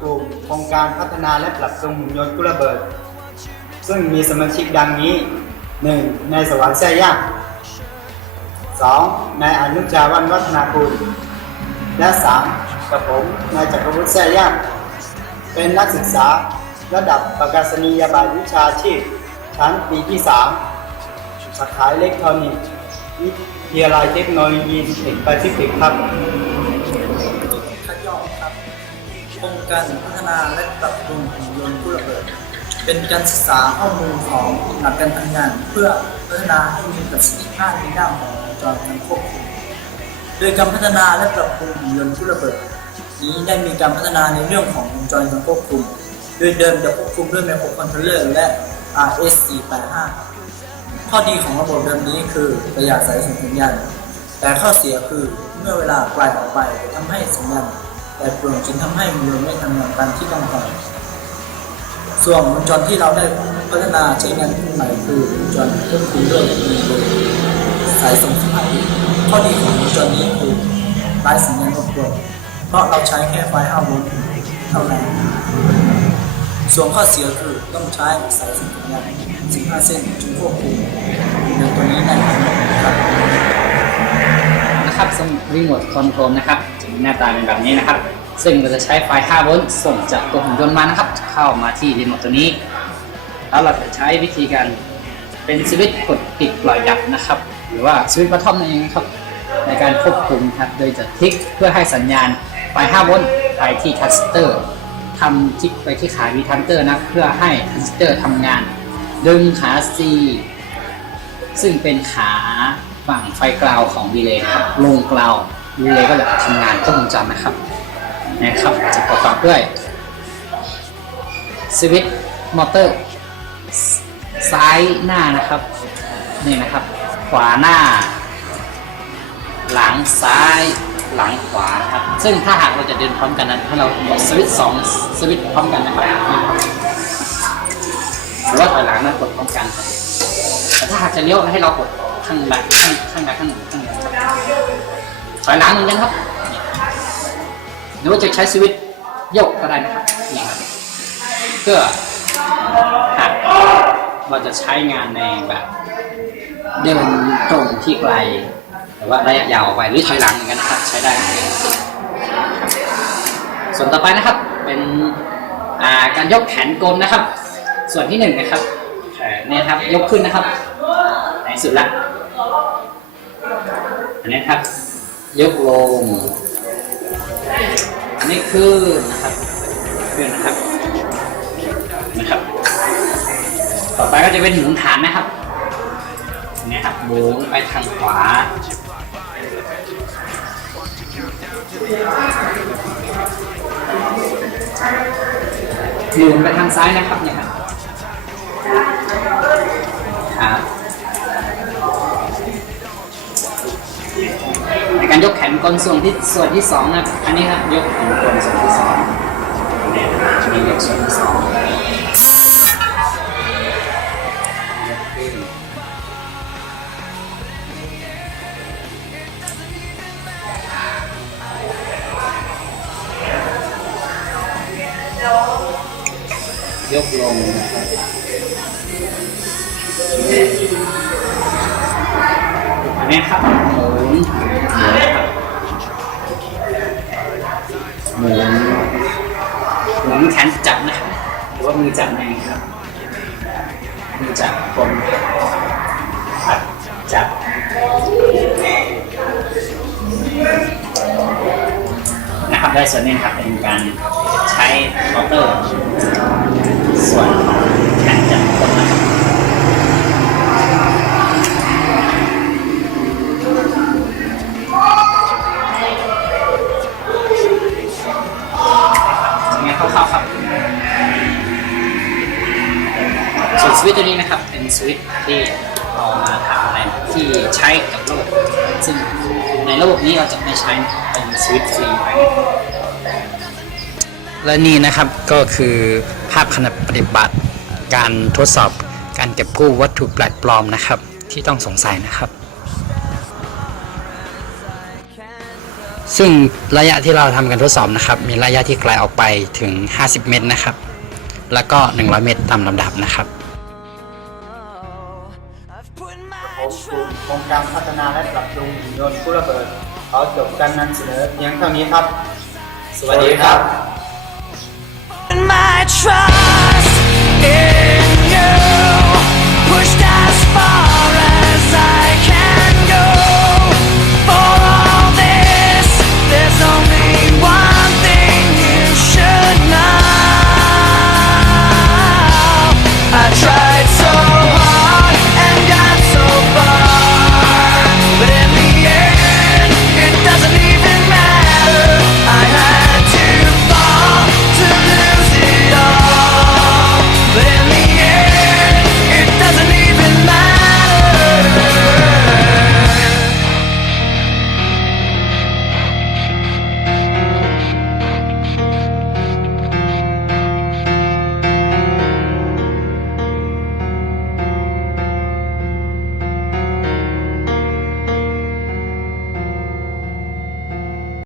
กลุ่มโครงการพัฒนาและปรับปรุงหุ่นยนต์กู้ระเบิด ซึ่งมีสมาชิกดังนี้ 1. นายสวรรค์แซ่ย่าง 2. นายอนุชาวันวัฒนากุลและ 3. กับผมนายจักรวุฒิแซ่ย่าง เป็นนักศึกษาระดับประกาศนียบัตรวิชาชีพ ชั้นปีที่ 3 สาขาอิเล็กทรอนิกส์วิทยาลัยเทคโนโลยีเอกแปซิฟิกครับ โครงการพัฒนาและปรับปรุงหุ่นยนต์ผู้ระเบิด เป็นการศึกษาข้อมูลของหลักการทำงาน เพื่อพัฒนาให้มีประสิทธิภาพในด้านของวงจรการควบคุมโดยการพัฒนาและปรับปรุงหุ่นยนต์ผู้ระเบิด นี้ได้มีการพัฒนาในเรื่องของวงจรการควบคุม โดยเดิมจะควบคุมด้วยไมโครคอนโทรลเลอร์และ RS485 ข้อดีของระบบเดิมนี้คือประหยัดสายส่งสัญญาณแต่ข้อเสียคือเมื่อเวลาไกลออกไปทำให้สัญญาณ แต่เปลี่ยนจึงทำให้มือไม่ทำงานตามที่ต้องการส่วนวงจรที่เราได้พัฒนาใช้งานขึ้นใหม่คือวงจรควบคุมด้วยมือโดยสายส่งสัญญาณข้อดีของวงจรนี้คือไร้สัญญาณรบกวนเพราะเราใช้แค่ไฟ5โวลต์เท่านั้นส่วนข้อเสียคือต้องใช้สายส่งสัญญาณ15 เส้นจึงควบคุมในตัวนี้ได้ครับนะครับสำหรับรีโมทคอนโทรลนะครับหน้าตาเป็นแบบนี้นะครับ ซึ่งเราจะใช้ไฟ 5 โวลต์ส่งจากตัวหุ่นยนต์มานะครับ เข้ามาที่รีโมทตัวนี้ แล้วเราจะใช้วิธีการเป็นสวิตช์กดปิดปล่อยดับนะครับ หรือว่าสวิตช์บัตทอมนั่นเองครับ ในการควบคุมครับ โดยจะคลิกเพื่อให้สัญญาณไฟ 5 โวลต์ไปที่ทัสเตอร์ทำคลิกไปที่ขาวีทันเตอร์นะเพื่อให้ทัสเตอร์ทำงาน ดึงขา C ซึ่งเป็นขาฝั่งไฟกราวของดีเลย์ครับลงกราวดีเลย์ก็จะทำงานครบวงจรนะครับ นะครับจะประกอบด้วยสวิตช์มอเตอร์ ซ้ายหน้านะครับ นี่นะครับ ขวาหน้า หลังซ้ายหลังขวาครับ ซึ่งถ้าหากเราจะเดินพร้อมกันนั้นถ้าเรากดสวิตช์สองสวิตช์พร้อมกันนะครับหรือว่าถอยหลังนะกดพร้อมกัน แต่ถ้าหากจะเลี้ยวให้เรากดข้างหลังข้างข้างหลังข้างหลังข้างหลังถอยหลังเหมือนกันครับ หรือว่าจะใช้สวิตโยกก็ได้นะครับนี่ครับเพื่อหากเราจะใช้งานในแบบเดินตรงที่ไกลหรือว่าระยะยาวออกไปหรือถอยหลังเหมือนกันนะครับใช้ได้ส่วนต่อไปนะครับเป็นาการยกแขนกลมนะครับ ส่วนที่หนึ่งนะครับแขนเนี่ยครับยกขึ้นนะครับไหนสุดละอันนี้ครับยกลง อันนี้ขึ้นะครับขึ้นนะครับนะครับ ต่อไปก็จะเป็นหมุนฐานนะครับนี่ครับหมุนไปทางขวาหมุนไปทางซ้ายนะครับเนี่ยครับครับ การยกแขนกลส่วนที่ส่วนที่สองนะอันนี้ครับยกแขนกลส่วนที่สองเนี่ยนี่ยกส่วนที่สองยกขึ้นยกลงนะครับ อันนี้ครับหมุนหมุนหมุนแขนจับนะครับหรือว่ามือจับเองครับ มือจับคนปัดจับนะครับได้ส่วนนี้ครับเป็นการใช้มอเตอร์ส่วนของแขนจับคนนะครับ สวิตตัวนี้นะครับเป็นสวิตที่เอามาทำในที่ใช้กับระบบซึ่งในระบบนี้เราจะไม่ใช้เป็นสวิตช์ฟรีไปและนี่นะครับก็คือภาพขณะปฏิบัติการทดสอบการเก็บกู้วัตถุแปลกปลอมนะครับ ที่ต้องสงสัยนะครับ ซึ่งระยะที่เราทำการทดสอบนะครับ มีระยะที่ไกลออกไปถึง 50 เมตรนะครับ แล้วก็ 100 เมตรตามลำดับนะครับ ของกลุ่มโครงการพัฒนาและปรับปรุงหุ่นยนต์ผู้ระเบิดขอจบการนำเสนอเพียงเท่านี้ครับ สวัสดีครับ my trust. Yeah.